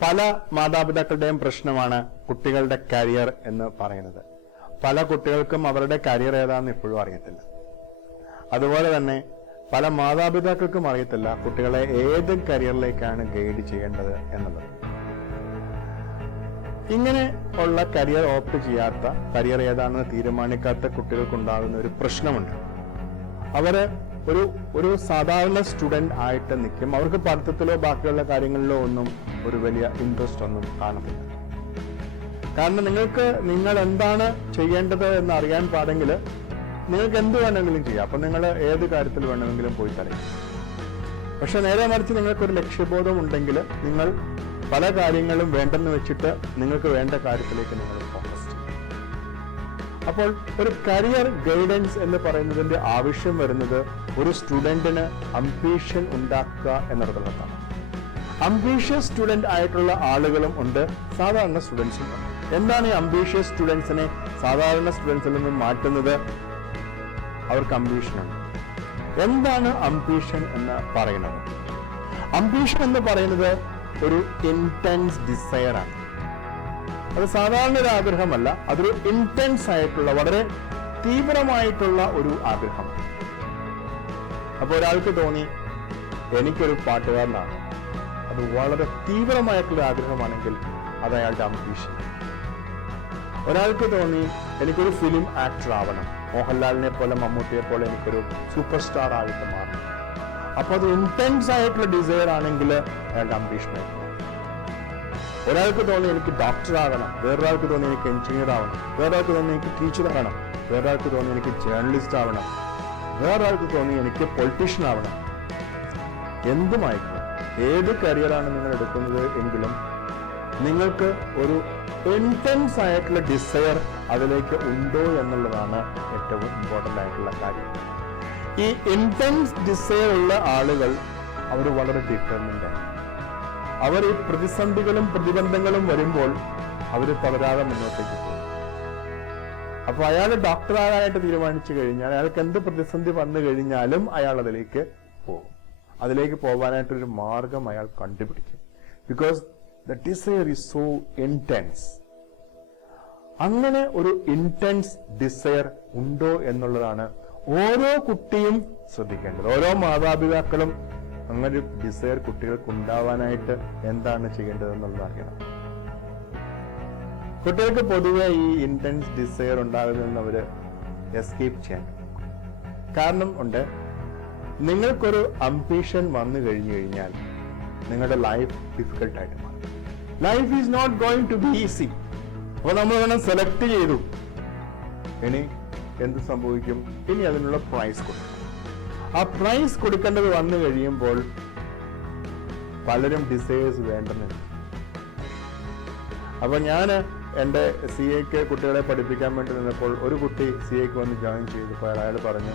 പല മാതാപിതാക്കളുടെയും പ്രശ്നമാണ് കുട്ടികളുടെ കരിയർ എന്ന് പറയുന്നത്. പല കുട്ടികൾക്കും അവരുടെ കരിയർ ഏതാണെന്ന് ഇപ്പോഴും അറിയത്തില്ല. അതുപോലെ തന്നെ പല മാതാപിതാക്കൾക്കും അറിയത്തില്ല കുട്ടികളെ ഏത് കരിയറിലേക്കാണ് ഗൈഡ് ചെയ്യേണ്ടത് എന്നുള്ളത്. ഇങ്ങനെ ഉള്ള കരിയർ ഓപ്റ്റ് ചെയ്യാത്ത, കരിയർ ഏതാണെന്ന് തീരുമാനിക്കാത്ത കുട്ടികൾക്കുണ്ടാകുന്ന ഒരു പ്രശ്നമുണ്ട്. അവര് ഒരു സാധാരണ സ്റ്റുഡന്റ് ആയിട്ട് നിൽക്കും. അവർക്ക് പഠിത്തത്തിലോ ബാക്കിയുള്ള കാര്യങ്ങളിലോ ഒന്നും ഒരു വലിയ ഇൻട്രസ്റ്റ് ഒന്നും കാണത്തില്ല. കാരണം നിങ്ങൾ എന്താണ് ചെയ്യേണ്ടത് എന്ന് അറിയാൻ പാടെങ്കിൽ നിങ്ങൾക്ക് എന്ത് വേണമെങ്കിലും ചെയ്യാം. അപ്പൊ നിങ്ങൾ ഏത് കാര്യത്തിൽ വേണമെങ്കിലും പോയി തലയും. പക്ഷെ നേരെ മറിച്ച് നിങ്ങൾക്കൊരു ലക്ഷ്യബോധം ഉണ്ടെങ്കിൽ നിങ്ങൾ പല കാര്യങ്ങളും വേണ്ടെന്ന് വെച്ചിട്ട് നിങ്ങൾക്ക് വേണ്ട കാര്യത്തിലേക്ക് നിങ്ങൾ ഫോക്കസ് ചെയ്യും. അപ്പോൾ ഒരു കരിയർ ഗൈഡൻസ് എന്ന് പറയുന്നതിന്റെ ആവശ്യം വരുന്നത് ഒരു സ്റ്റുഡന്റിന് അംബീഷൻ ഉണ്ടാക്കുക എന്നുള്ളതാണ്. അംബീഷ്യസ് സ്റ്റുഡന്റ് ആയിട്ടുള്ള ആളുകളും ഉണ്ട്, സാധാരണ സ്റ്റുഡൻസും ഉണ്ട്. എന്താണ് ഈ അംബീഷ്യസ് സ്റ്റുഡൻസിനെ സാധാരണ സ്റ്റുഡൻസിൽ നിന്നും മാറ്റുന്നത്? അവർക്ക് അംബീഷൻ ഉണ്ട്. എന്താണ് അംബീഷൻ എന്ന് പറയുന്നത്? അംബീഷൻ എന്ന് പറയുന്നത് ഒരു ഇന്റൻസ് ഡിസയർ ആണ്. അത് സാധാരണ ഒരു ആഗ്രഹമല്ല, അതൊരു ഇന്റൻസ് ആയിട്ടുള്ള, വളരെ തീവ്രമായിട്ടുള്ള ഒരു ആഗ്രഹമാണ്. അപ്പൊ ഒരാൾക്ക് തോന്നി എനിക്കൊരു പാട്ടുകാരനാണ്, അത് വളരെ തീവ്രമായിട്ടുള്ള ആഗ്രഹമാണെങ്കിൽ അത് അയാളുടെ അംബീഷൻ. ഒരാൾക്ക് തോന്നി എനിക്കൊരു ഫിലിം ആക്ടർ ആവണം, മോഹൻലാലിനെ പോലെ മമ്മൂട്ടിയെ പോലെ എനിക്കൊരു സൂപ്പർ സ്റ്റാർ ആയിട്ട് മാറണം. അപ്പൊ അത് ഇന്റൻസ് ആയിട്ടുള്ള ഡിസയർ ആണെങ്കിൽ അയാളുടെ അംബീഷൻ ആയിരിക്കും. ഒരാൾക്ക് തോന്നി എനിക്ക് ഡോക്ടർ ആകണം, വേറൊരാൾക്ക് തോന്നി എനിക്ക് എഞ്ചിനീയർ ആവണം, വേറൊരാൾക്ക് തോന്നി എനിക്ക് ടീച്ചർ ആകണം, വേറൊരാൾക്ക് തോന്നി എനിക്ക് ജേർണലിസ്റ്റ് ആവണം, വേറൊരാൾക്ക് തോന്നി എനിക്ക് പൊളിറ്റീഷ്യൻ ആവണം. എന്തുമായിരിക്കും, ഏത് കരിയറാണ് നിങ്ങൾ എടുക്കുന്നത് എങ്കിലും നിങ്ങൾക്ക് ഒരു ഇന്റൻസ് ആയിട്ടുള്ള ഡിസയർ അതിലേക്ക് ഉണ്ടോ എന്നുള്ളതാണ് ഏറ്റവും ഇമ്പോർട്ടന്റ് ആയിട്ടുള്ള കാര്യം. ഈ ഇന്റൻസ് ഡിസയർ ഉള്ള ആളുകൾ അവർ വളരെ ഡിറ്റർമിൻഡ് ആണ്. അവർ ഈ പ്രതിസന്ധികളും പ്രതിബന്ധങ്ങളും വരുമ്പോൾ അവർ തളരാതെ മുന്നോട്ടേക്ക് പോകും. അപ്പൊ അയാൾ ഡോക്ടറാകാനായിട്ട് തീരുമാനിച്ചു കഴിഞ്ഞാൽ അയാൾക്ക് എന്ത് പ്രതിസന്ധി വന്നു കഴിഞ്ഞാലും അയാൾ അതിലേക്ക് പോകും. അതിലേക്ക് പോകാനായിട്ടൊരു മാർഗം അയാൾ കണ്ടുപിടിക്കും. Because the desire is so intense. അങ്ങനെ ഒരു ഇന്റൻസ് ഡിസയർ ഉണ്ടോ എന്നുള്ളതാണ് ഓരോ കുട്ടിയും ശ്രദ്ധിക്കേണ്ടത്. ഓരോ മാതാപിതാക്കളും അങ്ങനെ ഒരു ഡിസയർ കുട്ടികൾക്ക് ഉണ്ടാവാനായിട്ട് എന്താണ് ചെയ്യേണ്ടത് എന്നുള്ളത് അറിയണം. കുട്ടികൾക്ക് പൊതുവെ ഈ ഇന്റൻസ് ഡിസയർ ഉണ്ടാകുന്നതെന്ന് അവര് എസ്കേപ്പ് ചെയ്യാൻ കാരണം ഉണ്ട്. നിങ്ങൾക്കൊരു അംബിഷൻ വന്നു കഴിഞ്ഞു കഴിഞ്ഞാൽ നിങ്ങളുടെ ലൈഫ് ഡിഫിക്കൽട്ട് ആയിട്ട് മാറും. Life is not going to be easy. അപ്പൊ നമ്മൾ വേണം സെലക്ട് ചെയ്തു, ഇനി എന്ത് സംഭവിക്കും? ഇനി അതിനുള്ള പ്രൈസ് കൊടുക്കും. ആ പ്രൈസ് കൊടുക്കേണ്ടത് വന്നു കഴിയുമ്പോൾ പലരും ഡിസയേഴ്സ് വേണ്ടെന്നുണ്ട്. അപ്പൊ ഞാൻ എൻ്റെ CA കുട്ടികളെ പഠിപ്പിക്കാൻ വേണ്ടി നിന്നപ്പോൾ ഒരു കുട്ടി CA വന്ന് ജോയിൻ ചെയ്തപ്പോൾ അയാൾ പറഞ്ഞു,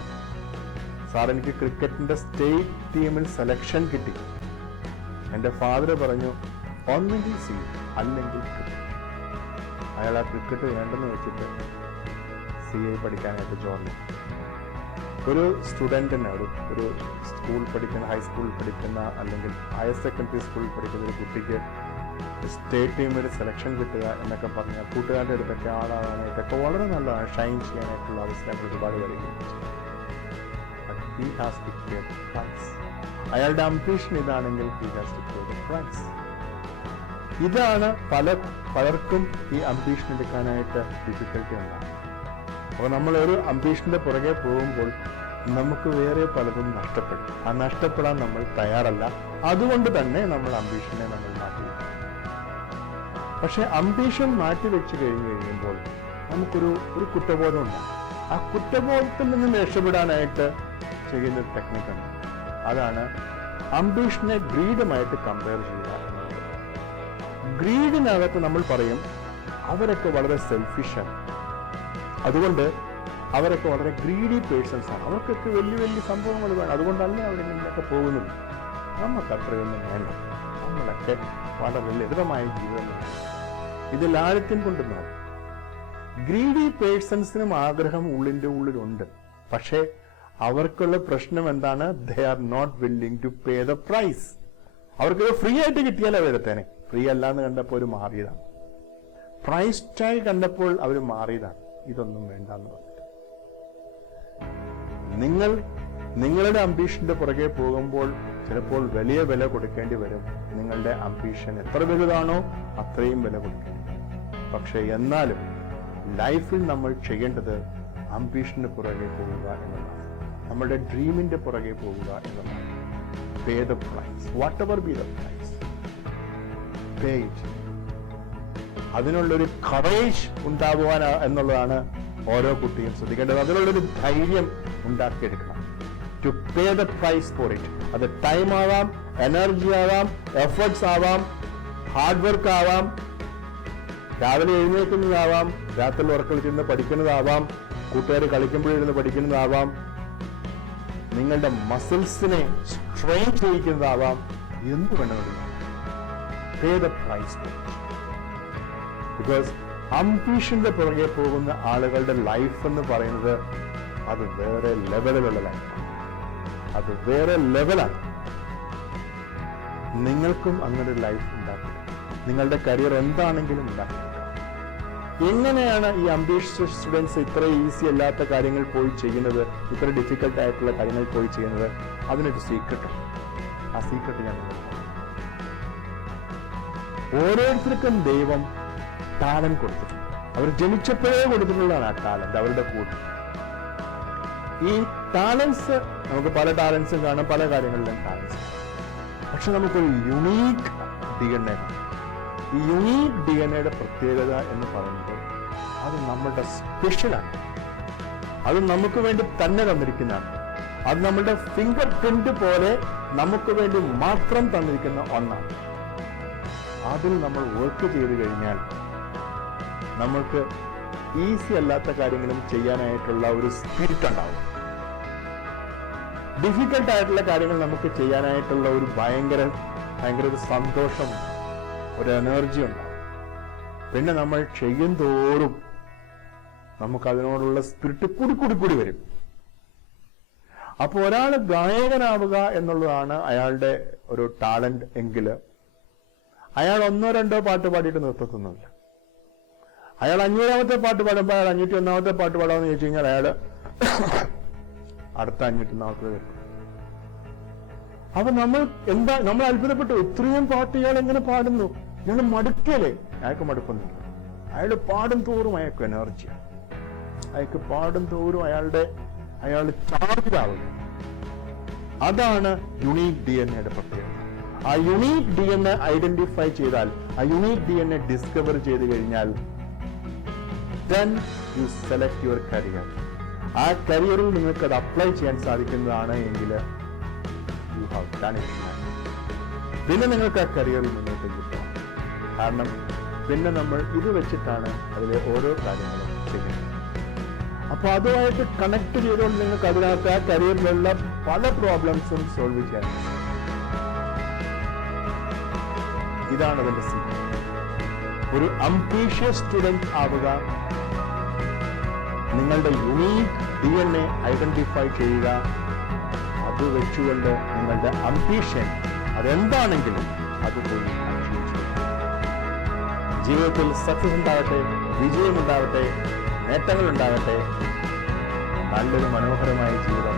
സാർ എനിക്ക് ക്രിക്കറ്റിന്റെ സ്റ്റേറ്റ് ടീമിൽ സെലക്ഷൻ കിട്ടി. എൻ്റെ ഫാദർ പറഞ്ഞു ഒന്നെങ്കിൽ CA അല്ലെങ്കിൽ ക്രിക്കറ്റ്. അയാൾ ആ ക്രിക്കറ്റ് വേണ്ടെന്ന് വെച്ചിട്ട് CA പഠിക്കാനായിട്ട് ജോയിൻ ചെയ്തു. ഒരു സ്റ്റുഡൻറ്റിന് ഒരു സ്കൂൾ പഠിക്കുന്ന, ഹൈസ്കൂളിൽ പഠിക്കുന്ന അല്ലെങ്കിൽ ഹയർ സെക്കൻഡറി സ്കൂളിൽ പഠിക്കുന്ന ഒരു കുട്ടിക്ക് സ്റ്റേറ്റ് ടീമിൽ സെലക്ഷൻ കിട്ടുക എന്നൊക്കെ പറഞ്ഞാൽ കൂട്ടുകാരുടെ അടുത്തൊക്കെ ആളാകാനായിട്ടൊക്കെ വളരെ നല്ലതാണ്. ഷൈൻ ചെയ്യാനായിട്ടുള്ള അവസരങ്ങൾ ഒരുപാട് വരികയും അയാളുടെ അംബിഷൻ ഇതാണെങ്കിൽ പ്രൈസ്. ഇതാണ് പലർക്കും ഈ അംബിഷൻ എടുക്കാനായിട്ട് ഡിഫിക്കൽട്ടി ഉണ്ടാകും. അപ്പോൾ നമ്മൾ ഒരു അംബിഷന്റെ പുറകെ പോകുമ്പോൾ നമുക്ക് വേറെ പലതും നഷ്ടപ്പെടും. ആ നഷ്ടപ്പെടാൻ നമ്മൾ തയ്യാറല്ല. അതുകൊണ്ട് തന്നെ നമ്മൾ അംബിഷനെ നമ്മൾ മാറ്റിവെക്കും. പക്ഷെ അംബിഷൻ മാറ്റിവെച്ച് കഴിയുമ്പോൾ നമുക്കൊരു കുറ്റബോധം ഉണ്ടാകും. ആ കുറ്റബോധത്തിൽ നിന്നും രക്ഷപ്പെടാനായിട്ട് ചെയ്യുന്ന ഒരു ടെക്നിക്കാണ്. അതാണ് അംബിഷനെ ഗ്രീഡുമായിട്ട് കമ്പയർ ചെയ്യുക. ഗ്രീഡിനകത്ത് നമ്മൾ പറയും അവരൊക്കെ വളരെ സെൽഫിഷാണ്, അതുകൊണ്ട് അവരൊക്കെ വളരെ ഗ്രീഡി പേഴ്സൺസ് ആണ്, അവർക്കൊക്കെ വലിയ വലിയ സംഭവങ്ങൾ വേണം, അതുകൊണ്ടല്ല അവരിങ്ങനെയൊക്കെ പോകുന്നത്. നമുക്ക് അത്രയൊന്നും വേണ്ട, നമ്മളൊക്കെ വളരെ ലളിതമായ ജീവിതം വേണം. ഇത് ലാളിത്യം കൊണ്ട് മാറും. ഗ്രീഡി പേഴ്സൺസിനും ആഗ്രഹം ഉള്ളിന്റെ ഉള്ളിലുണ്ട്. പക്ഷേ അവർക്കുള്ള പ്രശ്നം എന്താണ്? They are not willing to pay the price. അവർക്കൊരു ഫ്രീ ആയിട്ട് കിട്ടിയാലേ വരത്തേനെ. ഫ്രീ അല്ലാന്ന് കണ്ടപ്പോൾ ഒരു മാറിയതാണ്. പ്രൈസ് ടാഗ് കണ്ടപ്പോൾ അവർ മാറിയതാണ്. ഇതൊന്നും വേണ്ടെന്ന് പറഞ്ഞിട്ട് നിങ്ങളുടെ അംബീഷന്റെ പുറകെ പോകുമ്പോൾ ചിലപ്പോൾ വലിയ വില കൊടുക്കേണ്ടി വരും. നിങ്ങളുടെ അംബീഷൻ എത്ര വലുതാണോ അത്രയും വില കൊടുക്കേണ്ടി വരും. പക്ഷെ എന്നാലും ലൈഫിൽ നമ്മൾ ചെയ്യേണ്ടത് അംബീഷന്റെ പുറകെ പോകുക എന്നതാണ്. നമ്മുടെ ഡ്രീമിന്റെ പുറകെ പോകുക എന്നതാണ്. Pay the price, whatever be the price, pay it. അതിനുള്ളൊരു കറേജ് ഉണ്ടാകുവാൻ എന്നുള്ളതാണ് ഓരോ കുട്ടിയും ശ്രദ്ധിക്കേണ്ടത്. അതിനുള്ളൊരു ധൈര്യം ഉണ്ടാക്കിയെടുക്കണം. To pay the price for it. അത് ടൈം ആവാം, എനർജി ആവാം, എഫേർട്സ് ആവാം, ഹാർഡ് വർക്ക് ആവാം, രാവിലെ എഴുന്നേൽക്കുന്നതാവാം, രാത്രി ഉറക്കളിച്ചിരുന്ന് പഠിക്കുന്നതാവാം, കൂട്ടുകാർ കളിക്കുമ്പോഴിരുന്ന് പഠിക്കുന്നതാവാം, നിങ്ങളുടെ മസിൽസിനെ സ്ട്രെയിൻ ചെയ്യിക്കുന്നതാവാം, എന്ത് വേണമെങ്കിലും പേ ദ പ്രൈസ്. ബിക്കോസ് അംബീഷന്റെ പുറകെ പോകുന്ന ആളുകളുടെ ലൈഫ് എന്ന് പറയുന്നത് അത് വേറെ ലെവലിലുള്ള ലൈഫാണ്. അത് വേറെ ലെവലാണ്. നിങ്ങൾക്കും അങ്ങനെ ഒരു ലൈഫ് ഉണ്ടാക്കുക. നിങ്ങളുടെ കരിയർ എന്താണെങ്കിലും ഉണ്ടാക്കുക. എങ്ങനെയാണ് ഈ അംബീഷ്യസ് സ്റ്റുഡൻസ് ഇത്ര ഈസി അല്ലാത്ത കാര്യങ്ങൾ പോയി ചെയ്യുന്നത്, ഇത്ര ഡിഫിക്കൽട്ട് ആയിട്ടുള്ള കാര്യങ്ങൾ പോയി ചെയ്യുന്നത്? അതിനൊരു സീക്രട്ട് ഉണ്ട്. ആ സീക്രട്ട് ഞാൻ ഓരോരുത്തർക്കും ദൈവം ടാലന്റ് കൊടുത്തിട്ടുണ്ട്. അവർ ജനിച്ചപ്പോഴേ കൊടുത്തിട്ടുള്ളതാണ് ആ ടാലന്റ് അവരുടെ കൂടെ. ഈ ടാലൻസ് നമുക്ക് പല ടാലൻസും കാണാം, പല കാര്യങ്ങളിലും ടാലൻസ്. പക്ഷെ നമുക്കൊരു യുണീക്ക് DNA കാണാം. ഈ യുണീക്ക് DNAയുടെ പ്രത്യേകത എന്ന് പറയുന്നത് അത് നമ്മളുടെ സ്പെഷ്യലാണ്. അത് നമുക്ക് വേണ്ടി തന്നെ തന്നിരിക്കുന്നതാണ്. അത് നമ്മളുടെ ഫിംഗർ പ്രിന്റ് പോലെ നമുക്ക് വേണ്ടി മാത്രം തന്നിരിക്കുന്ന ഒന്നാണ്. അതിൽ നമ്മൾ വർക്ക് ചെയ്ത് കഴിഞ്ഞാൽ നമുക്ക് ഈസി അല്ലാത്ത കാര്യങ്ങളും ചെയ്യാനായിട്ടുള്ള ഒരു സ്പിരിറ്റ് ഉണ്ടാവും. ഡിഫിക്കൽട്ട് ആയിട്ടുള്ള കാര്യങ്ങൾ നമുക്ക് ചെയ്യാനായിട്ടുള്ള ഒരു ഭയങ്കര ഒരു സന്തോഷം, ഒരു എനർജി ഉണ്ടാവും. പിന്നെ നമ്മൾ ചെയ്യും തോറും നമുക്ക് അതിനോടുള്ള സ്പിരിറ്റ് കൂടി വരും. അപ്പൊ ഒരാൾ ഗായകനാവുക എന്നുള്ളതാണ് അയാളുടെ ഒരു ടാലന്റ് എങ്കിൽ അയാൾ 1-2 പാട്ട് പാടിയിട്ട് നിർത്തത്തൊന്നുമില്ല. അയാൾ 500ാമത്തെ പാട്ട് പാടുമ്പോൾ അയാൾ 501ാമത്തെ പാട്ട് പാടാമെന്ന് ചോദിച്ചു കഴിഞ്ഞാൽ അയാൾ അടുത്ത 501ാമത്തെ കേൾക്കും. അപ്പൊ നമ്മൾ അത്ഭുതപ്പെട്ടു, ഇത്രയും പാട്ട് ഇയാൾ എങ്ങനെ പാടുന്നു, ഇയാൾ മടുക്കല്ലേ? അയാൾക്ക് മടുപ്പൊന്നുമില്ല. അയാൾ പാടും തോറും അയാൾക്ക് എനർജിയാണ്. അയാൾക്ക് പാടും തോറും അയാൾ ചാർജാവുക. അതാണ് യുണീക്ക് DNA പ്രത്യേകത. ആ യുണീക്ക് DNA ഐഡന്റിഫൈ ചെയ്താൽ, ആ യുണീക്ക് DNA ഡിസ്കവർ ചെയ്ത് കഴിഞ്ഞാൽ then you select your career. ആ കരിയറിൽ നിങ്ങൾക്ക് അത് അപ്ലൈ ചെയ്യാൻ സാധിക്കുന്നതാണ് എങ്കിൽ you have done it. പിന്നെ നിങ്ങൾക്ക് ആ കരിയറിൽ മുന്നോട്ട് കിട്ടാം. കാരണം പിന്നെ നമ്മൾ ഇത് വെച്ചിട്ടാണ് അതിലെ ഓരോ കാര്യങ്ങളും ചെയ്യുന്നത്. അപ്പൊ അതുമായിട്ട് കണക്ട് ചെയ്തുകൊണ്ട് നിങ്ങൾക്ക് അതിനകത്ത് ആ കരിയറിലുള്ള പല പ്രോബ്ലംസും സോൾവ് ചെയ്യാൻ. ഇതാണ് അതിന്റെ സീക്രട്ട്. ഒരു അംബീഷ്യസ് സ്റ്റുഡന്റ് ആവുക, നിങ്ങളുടെ യുണീക്ക് DNA ഐഡന്റിഫൈ ചെയ്യുക. അത് വെച്ചുകൊണ്ട് നിങ്ങളുടെ അംബീഷൻ അതെന്താണെങ്കിലും അത് പോയി അച്ചീവ് ചെയ്യുക. ജീവിതത്തിൽ സക്സസ് ഉണ്ടാകട്ടെ, വിജയമുണ്ടാകട്ടെ, നേട്ടങ്ങൾ ഉണ്ടാകട്ടെ, നല്ലൊരു മനോഹരമായ ജീവിതം